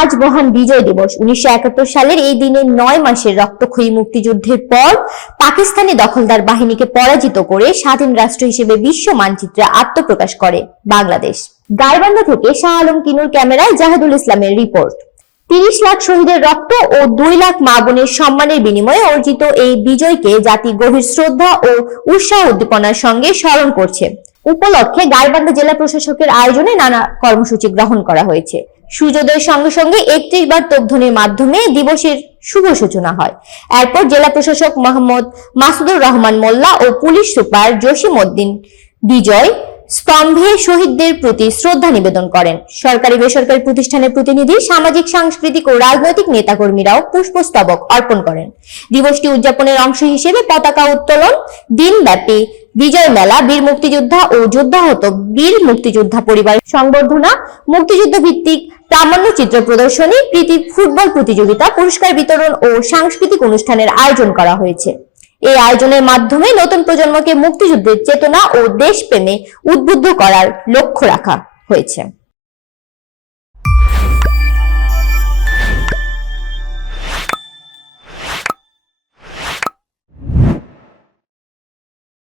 আজ মহান বিজয় দিবস। 1971 সালের এই দিনে 9 মাসের রক্তক্ষয়ী মুক্তিযুদ্ধের পর পাকিস্তানি দখলদার বাহিনীকে পরাজিত করে স্বাধীন রাষ্ট্র হিসেবে বিশ্ব মানচিত্রে আত্মপ্রকাশ করে বাংলাদেশ। গাইবান্ধা থেকে শাহ আলম কিনুর ক্যামেরায় জাহেদুল ইসলামের রিপোর্ট। 30 লাখ শহীদের রক্ত ও 2 লাখ মা বোনের সম্মানের বিনিময়ে অর্জিত এই বিজয়কে জাতি গভীর শ্রদ্ধা ও উৎসাহ উদ্দীপনার সঙ্গে স্মরণ করছে। উপলক্ষে গাইবান্ধা জেলা প্রশাসকের আয়োজনে নানা কর্মসূচি গ্রহণ করা হয়েছে। সূর্যোদয়ের সঙ্গে সঙ্গে 31 বার তোপধ্বনির মাধ্যমে দিবসের শুভ সূচনা হয়। এরপর জেলা প্রশাসক মোহাম্মদ মাসুদুর রহমান মোল্লা ও পুলিশ সুপার জসিম উদ্দিন বিজয় স্তম্ভে শহীদদের প্রতি শ্রদ্ধা নিবেদন করেন। সরকারি বেসরকারি প্রতিষ্ঠানের প্রতিনিধি, সামাজিক সাংস্কৃতিক ও রাজনৈতিক নেতাকর্মীরাও পুষ্পস্তবক অর্পণ করেন। দিবসটি উদযাপনের অংশ হিসেবে পতাকা উত্তোলন, দিনব্যাপী বিজয় মেলা, বীর মুক্তিযোদ্ধা ও যোদ্ধাহত বীর মুক্তিযোদ্ধা পরিবার সংবর্ধনা, মুক্তিযুদ্ধ ভিত্তিক প্রামাণ্য চিত্র প্রদর্শনী, প্রীতি ফুটবল প্রতিযোগিতা, পুরস্কার বিতরণ ও সাংস্কৃতিক অনুষ্ঠানের আয়োজন করা হয়েছে। এই আয়োজনের মাধ্যমে নতুন প্রজন্মকে মুক্তিযুদ্ধের চেতনা ও দেশপ্রেমে উদ্বুদ্ধ করার লক্ষ্য রাখা হয়েছে।